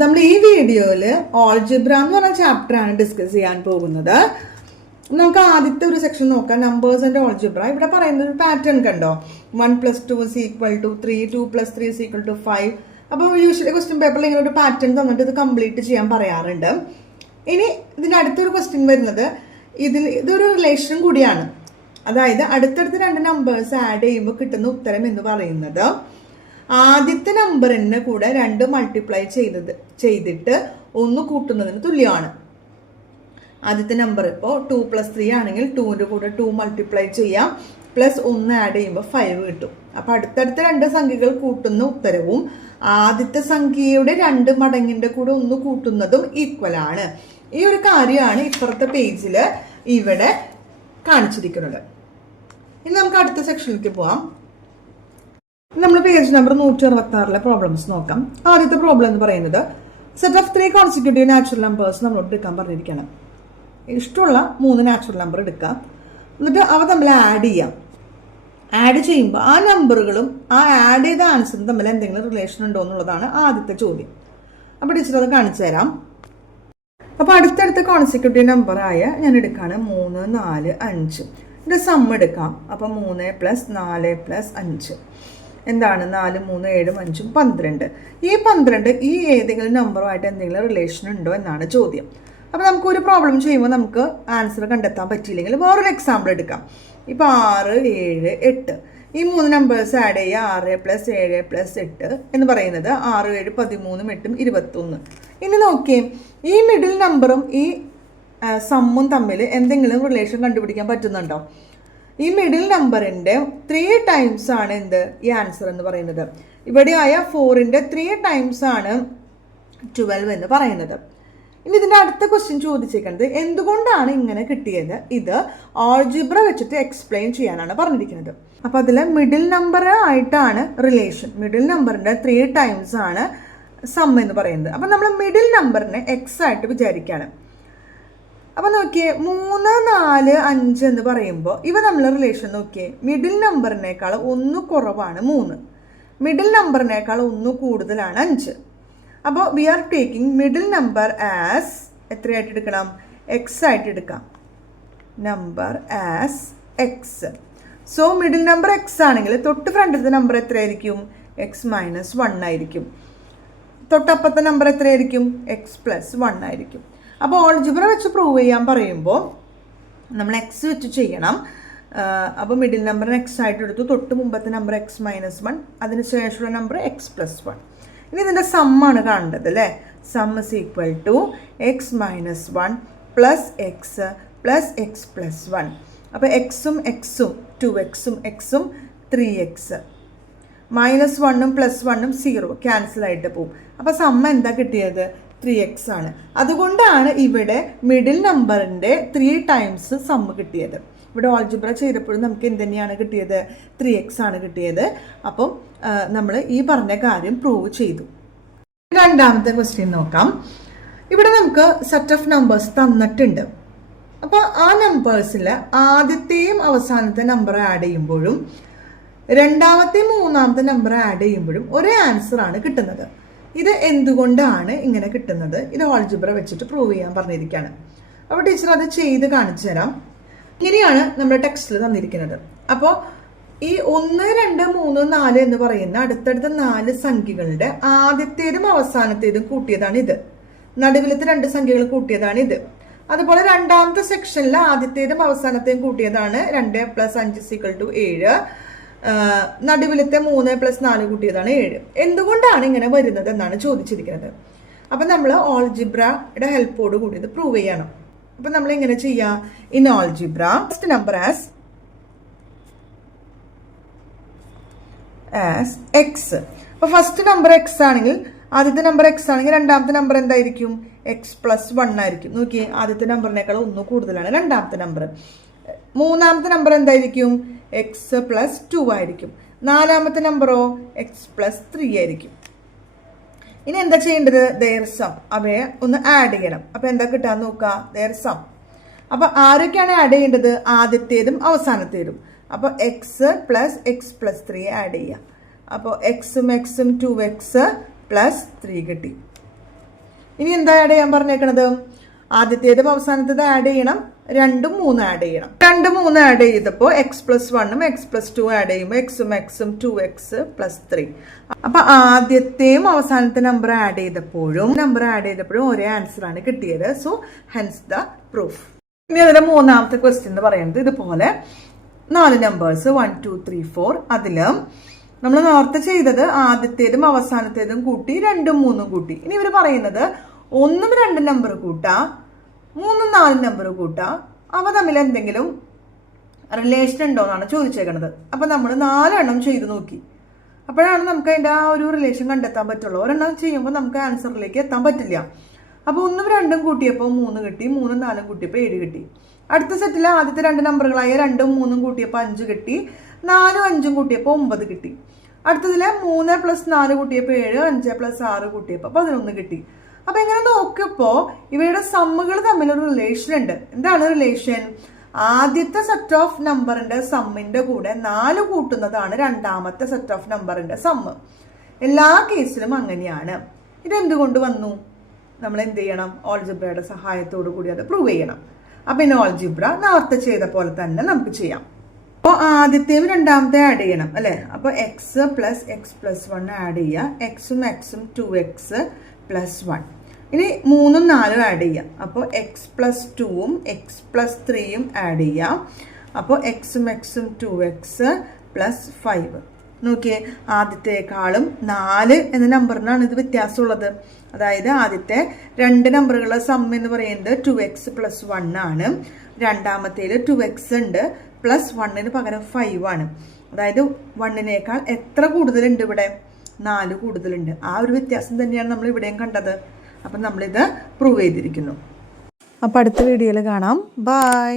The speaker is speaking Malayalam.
നമ്മൾ ഈ വീഡിയോയിൽ ഓൾജിബ്ര എന്ന് പറഞ്ഞ ചാപ്റ്റർ ആണ് ഡിസ്കസ് ചെയ്യാൻ പോകുന്നത്. നമുക്ക് ആദ്യത്തെ ഒരു സെക്ഷൻ നോക്കാം, നമ്പേഴ്സ് ആൻഡ് ഓൾജിബ്ര. ഇവിടെ പറയുന്ന ഒരു പാറ്റേൺ കണ്ടോ, 1 + 2 = 3, 2 + 3 = 5. അപ്പോൾ യൂഷ്വലി ക്വസ്റ്റ്യൻ പേപ്പറിൽ ഇങ്ങനെ ഒരു പാറ്റേൺ തന്നിട്ട് ഇത് കംപ്ലീറ്റ് ചെയ്യാൻ പറയാറുണ്ട്. ഇനി ഇതിൻ്റെ അടുത്തൊരു ക്വസ്റ്റ്യൻ വരുന്നത് ഇതൊരു റിലേഷൻ കൂടിയാണ്. അതായത് അടുത്തടുത്ത് രണ്ട് നമ്പേഴ്സ് ആഡ് ചെയ്യുമ്പോൾ കിട്ടുന്ന ഉത്തരം എന്ന് പറയുന്നത് ആദ്യത്തെ നമ്പറിന് കൂടെ 2 മൾട്ടിപ്ലൈ ചെയ്തിട്ട് 1 കൂട്ടുന്നതിന് തുല്യമാണ്. ആദ്യത്തെ നമ്പർ ഇപ്പോൾ 2 + 3 ആണെങ്കിൽ 2ന്റെ കൂടെ 2 മൾട്ടിപ്ലൈ ചെയ്യാം, +1 ആഡ് ചെയ്യുമ്പോൾ 5 കിട്ടും. അപ്പോൾ അടുത്തടുത്ത രണ്ട് സംഖ്യകൾ കൂട്ടുന്ന ഉത്തരവും ആദ്യത്തെ സംഖ്യയുടെ 2 മടങ്ങിന്റെ കൂടെ 1 കൂട്ടുന്നതും ഈക്വൽ ആണ്. ഈ ഒരു കാര്യമാണ് ഇപ്പുറത്തെ പേജിൽ ഇവിടെ കാണിച്ചിരിക്കുന്നത്. ഇനി നമുക്ക് അടുത്ത സെക്ഷനിലേക്ക് പോവാം. നമ്മൾ പേജ് നമ്പർ 166 പ്രോബ്ലംസ് നോക്കാം. ആദ്യത്തെ പ്രോബ്ലം എന്ന് പറയുന്നത് set of 3 consecutive natural numbers നമ്മളോട് എടുക്കാൻ പറഞ്ഞിരിക്കണം. ഇഷ്ടമുള്ള 3 നാച്ചുറൽ നമ്പർ എടുക്കാം, എന്നിട്ട് അവ തമ്മിൽ ആഡ് ചെയ്യാം. ആഡ് ചെയ്യുമ്പോൾ ആ നമ്പറുകളും ആ ആഡ് ചെയ്ത ആൻസറും തമ്മിൽ എന്തെങ്കിലും റിലേഷൻ ഉണ്ടോ എന്നുള്ളതാണ് ആദ്യത്തെ ചോദ്യം. അപ്പോൾ ടീച്ചർ അത് കാണിച്ചു തരാം. അപ്പോൾ അടുത്തടുത്ത കോൺസിക്യൂട്ടീവ് നമ്പറായ ഞാൻ എടുക്കുകയാണ് 3, 4, 5. ഇതിൻ്റെ സം എടുക്കാം. അപ്പോൾ 3 + 4 + 5 എന്താണ് 4, 3, 7, 5, 12. ഈ 12 ഈ ഏതെങ്കിലും നമ്പറുമായിട്ട് എന്തെങ്കിലും റിലേഷൻ ഉണ്ടോ എന്നാണ് ചോദ്യം. അപ്പോൾ നമുക്കൊരു പ്രോബ്ലം ചെയ്യുമ്പോൾ നമുക്ക് ആൻസർ കണ്ടെത്താൻ പറ്റിയില്ലെങ്കിൽ വേറൊരു എക്സാമ്പിൾ എടുക്കാം. ഇപ്പോൾ 6, 7, 8 ഈ 3 നമ്പേഴ്സ് ആഡ് ചെയ്യുക. 6 + 7 + 8 എന്ന് പറയുന്നത് 6, 7, 13, 8, 21. ഇനി നോക്കിയേ, ഈ മിഡിൽ നമ്പറും ഈ സമ്മും തമ്മിൽ എന്തെങ്കിലും റിലേഷൻ കണ്ടുപിടിക്കാൻ പറ്റുന്നുണ്ടോ? ഈ മിഡിൽ നമ്പറിൻ്റെ 3 ടൈംസ് ആണ് എന്ത് ഈ ആൻസർ എന്ന് പറയുന്നത്. ഇവിടെ ആയ 4ന്റെ 3 ടൈംസ് ആണ് 12 എന്ന് പറയുന്നത്. ഇനി ഇതിൻ്റെ അടുത്ത ക്വസ്റ്റ്യൻ ചോദിച്ചേക്കുന്നത് എന്തുകൊണ്ടാണ് ഇങ്ങനെ കിട്ടിയത്? ഇത് ഓൾജിബ്ര വെച്ചിട്ട് എക്സ്പ്ലെയിൻ ചെയ്യാനാണ് പറഞ്ഞിരിക്കുന്നത്. അപ്പോൾ അതിൽ മിഡിൽ നമ്പർ ആയിട്ടാണ് റിലേഷൻ. മിഡിൽ നമ്പറിൻ്റെ 3 ടൈംസ് ആണ് സം എന്ന് പറയുന്നത്. അപ്പം നമ്മൾ മിഡിൽ നമ്പറിനെ എക്സ് ആയിട്ട് വിചാരിക്കുകയാണ്. അപ്പോൾ നോക്കിയേ, 3, 4, 5 എന്ന് പറയുമ്പോൾ ഇവ നമ്മൾ റിലേഷൻ നോക്കിയേ, മിഡിൽ നമ്പറിനേക്കാൾ 1 കുറവാണ് 3, മിഡിൽ നമ്പറിനേക്കാൾ 1 കൂടുതലാണ് 5. അപ്പോൾ we are taking middle number as എത്രയായിട്ട് എടുക്കണം? എക്സ് ആയിട്ട് എടുക്കാം. Number as X. So middle number X ആണെങ്കിൽ തൊട്ട് ഫ്രണ്ടിലത്തെ നമ്പർ എത്രയായിരിക്കും? x-1 ആയിരിക്കും. തൊട്ടപ്പത്തെ നമ്പർ എത്രയായിരിക്കും? x+1 ആയിരിക്കും. അപ്പോൾ ഓൾജിബ്ര വെച്ച് പ്രൂവ് ചെയ്യാൻ പറയുമ്പോൾ നമ്മൾ എക്സ് വെച്ച് ചെയ്യണം. അപ്പോൾ മിഡിൽ നമ്പറിന് എക്സ് ആയിട്ട് എടുത്തു, തൊട്ട് മുമ്പത്തെ നമ്പർ x-1, അതിന് ശേഷമുള്ള നമ്പർ x+1. ഇനി ഇതിൻ്റെ സമ്മാണ് കാണേണ്ടത് അല്ലേ? Sum = x-1 + x + x+1. അപ്പോൾ എക്സും എക്സും 2xും എക്സും 3x, -1ഉം +1ഉം 0 ക്യാൻസൽ ആയിട്ട് പോവും. അപ്പോൾ സമ്മ എന്താ കിട്ടിയത്? 3x ആണ്. അതുകൊണ്ടാണ് ഇവിടെ മിഡിൽ നമ്പറിൻ്റെ 3 ടൈംസ് സമ്മ് കിട്ടിയത്. ഇവിടെ ഓൾജിബ്ര ചെയ്തപ്പോഴും നമുക്ക് എന്ത് തന്നെയാണ് കിട്ടിയത്? 3x ആണ് കിട്ടിയത്. അപ്പം നമ്മൾ ഈ പറഞ്ഞ കാര്യം പ്രൂവ് ചെയ്തു. രണ്ടാമത്തെ ക്വസ്റ്റ്യൻ നോക്കാം. ഇവിടെ നമുക്ക് സെറ്റ് ഓഫ് നമ്പേഴ്സ് തന്നിട്ടുണ്ട്. അപ്പോൾ ആ നമ്പേഴ്സിൽ ആദ്യത്തെയും അവസാനത്തെ നമ്പർ ആഡ് ചെയ്യുമ്പോഴും രണ്ടാമത്തെയും മൂന്നാമത്തെ നമ്പർ ആഡ് ചെയ്യുമ്പോഴും ഒരേ ആൻസർ ആണ് കിട്ടുന്നത്. ഇത് എന്തുകൊണ്ടാണ് ഇങ്ങനെ കിട്ടുന്നത്? ഇത് ഓൾജിബ്ര വെച്ചിട്ട് പ്രൂവ് ചെയ്യാൻ പറഞ്ഞിരിക്കുകയാണ്. അപ്പോൾ ടീച്ചർ അത് ചെയ്ത് കാണിച്ചു തരാം. ഇങ്ങനെയാണ് നമ്മുടെ ടെക്സ്റ്റിൽ തന്നിരിക്കുന്നത്. അപ്പോൾ ഈ 1, 2, 3, 4 എന്ന് പറയുന്ന അടുത്തടുത്ത 4 സംഖ്യകളുടെ ആദ്യത്തേതും അവസാനത്തേതും കൂട്ടിയതാണ് ഇത്. നടുവിലത്തെ 2 സംഖ്യകൾ കൂട്ടിയതാണ് ഇത്. അതുപോലെ രണ്ടാമത്തെ സെക്ഷനിൽ ആദ്യത്തേതും അവസാനത്തെയും കൂട്ടിയതാണ് 2 + 5 = 7. നടുവിലത്തെ 3 + 4 കൂട്ടിയതാണ് 7. എന്തുകൊണ്ടാണ് ഇങ്ങനെ വരുന്നത് എന്നാണ് ചോദിച്ചിരിക്കുന്നത്. അപ്പം നമ്മൾ ഓൾജിബ്രയുടെ ഹെൽപ്പോട് കൂടി ഇത് പ്രൂവ് ചെയ്യണം. അപ്പം നമ്മൾ എങ്ങനെ ചെയ്യാം? In algebra first number as X. അപ്പോൾ ഫസ്റ്റ് നമ്പർ എക്സ് ആണെങ്കിൽ, ആദ്യത്തെ നമ്പർ എക്സ് ആണെങ്കിൽ രണ്ടാമത്തെ നമ്പർ എന്തായിരിക്കും? x+1 ആയിരിക്കും. നോക്കിയേ, ആദ്യത്തെ നമ്പറിനേക്കാൾ 1 കൂടുതലാണ് രണ്ടാമത്തെ നമ്പർ. മൂന്നാമത്തെ നമ്പർ എന്തായിരിക്കും? x+2 ആയിരിക്കും. നാലാമത്തെ നമ്പറോ x+3 ആയിരിക്കും. ഇനി എന്താ ചെയ്യേണ്ടത്? Their sum. അവയെ ഒന്ന് ആഡ് ചെയ്യണം. അപ്പോൾ എന്താ കിട്ടാന്ന് നോക്കുക? Their sum. അപ്പോൾ ആരൊക്കെയാണ് ആഡ് ചെയ്യേണ്ടത്? ആദ്യത്തേതും അവസാനത്തേതും. അപ്പോൾ x + x+3 ആഡ് ചെയ്യുക. അപ്പോൾ എക്സും എക്സും 2x + 3 കിട്ടി. ഇനി എന്താ ആഡ് ചെയ്യാൻ പറഞ്ഞേക്കണത്? ആദ്യത്തേതും അവസാനത്തേത് ആഡ് ചെയ്യണം, 2ഉം 3 ആഡ് ചെയ്യണം. 2, 3 ആഡ് ചെയ്തപ്പോൾ x+1ഉം x+2 ആഡ് ചെയ്യുമ്പോൾ എക്സും 2x+3. അപ്പൊ ആദ്യത്തെയും അവസാനത്തെ നമ്പർ ആഡ് ചെയ്തപ്പോഴും ഒരേ ആൻസർ ആണ് കിട്ടിയത്. So hence the proof. ഇനി അതിലെ മൂന്നാമത്തെ ക്വസ്റ്റ്യൻ എന്ന് പറയുന്നത് ഇതുപോലെ 4 നമ്പേഴ്സ് 1, 2, 3, 4. അതില് നമ്മൾ നേരത്തെ ചെയ്തത് ആദ്യത്തേതും അവസാനത്തേതും കൂട്ടി 2ഉം 3ഉം കൂട്ടി. ഇനി ഇവർ പറയുന്നത് 1ഉം 2ഉം നമ്പർ കൂട്ടാ, 3ഉം 4ഉം നമ്പർ കൂട്ടാ, അവ തമ്മിൽ എന്തെങ്കിലും റിലേഷൻ ഉണ്ടോ എന്നാണ് ചോദിച്ചേക്കണത്. അപ്പൊ നമ്മൾ 4 എണ്ണം ചെയ്ത് നോക്കി. അപ്പോഴാണ് നമുക്ക് അതിന്റെ ആ ഒരു റിലേഷൻ കണ്ടെത്താൻ പറ്റുള്ളൂ. ഒരെണ്ണം ചെയ്യുമ്പോൾ നമുക്ക് ആൻസറിലേക്ക് എത്താൻ പറ്റില്ല. അപ്പൊ 1ഉം 2ഉം കൂട്ടിയപ്പോൾ 3 കിട്ടി, 3ഉം 4ഉം കൂട്ടിയപ്പോൾ 7 കിട്ടി. അടുത്ത സെറ്റിൽ ആദ്യത്തെ 2 നമ്പറുകളായ 2ഉം 3ഉം കൂട്ടിയപ്പോൾ 5 കിട്ടി, 4ഉം 5ഉം കൂട്ടിയപ്പോൾ 9 കിട്ടി. അടുത്തതില് 3+4 കൂട്ടിയപ്പോൾ 7, 5+6 കൂട്ടിയപ്പോൾ 11 കിട്ടി. അപ്പൊ ഇങ്ങനെ നോക്കിയപ്പോ ഇവയുടെ സമ്മുകൾ തമ്മിലൊരു റിലേഷൻ ഉണ്ട്. എന്താണ് റിലേഷൻ? ആദ്യത്തെ സെറ്റ് ഓഫ് നമ്പറിന്റെ സമ്മിന്റെ കൂടെ 4 കൂട്ടുന്നതാണ് രണ്ടാമത്തെ സെറ്റ് ഓഫ് നമ്പറിന്റെ സമ്മ്. എല്ലാ കേസിലും അങ്ങനെയാണ്. ഇതെന്തുകൊണ്ട് വന്നു? നമ്മൾ എന്ത് ചെയ്യണം? ഓൾജിബ്രയുടെ സഹായത്തോടു കൂടി അത് പ്രൂവ് ചെയ്യണം. അപ്പൊ ഇനി ഓൾജിബ്ര നേരത്തെ ചെയ്ത പോലെ തന്നെ നമുക്ക് ചെയ്യാം. അപ്പോൾ ആദ്യത്തെയും രണ്ടാമത്തെ ആഡ് ചെയ്യണം അല്ലെ? അപ്പൊ x+x+1 ആഡ് ചെയ്യുക, എക്സും 2x+1. ഇനി 3ഉം 4ഉം ആഡ് ചെയ്യാം. അപ്പോൾ x+2ഉം x+3ഉം ആഡ് ചെയ്യാം. അപ്പോൾ എക്സും 2x+5. നോക്കിയേ, ആദ്യത്തെക്കാളും 4 എന്ന നമ്പറിനാണ് ഇത് വ്യത്യാസമുള്ളത്. അതായത് ആദ്യത്തെ 2 നമ്പറുകളുടെ സം എന്ന് പറയുന്നത് 2x+1 ആണ്. രണ്ടാമത്തേല് 2x ഉണ്ട്, +1ന് പകരം 5 ആണ്. അതായത് 1നേക്കാൾ എത്ര കൂടുതലുണ്ട് ഇവിടെ? 4 കൂടുതലുണ്ട്. ആ ഒരു വ്യത്യാസം തന്നെയാണ് നമ്മൾ ഇവിടെയും കണ്ടത്. അപ്പം നമ്മളിത് പ്രൂവ് ചെയ്തിരിക്കുന്നു. അപ്പം അടുത്ത വീഡിയോയിൽ കാണാം. ബൈ.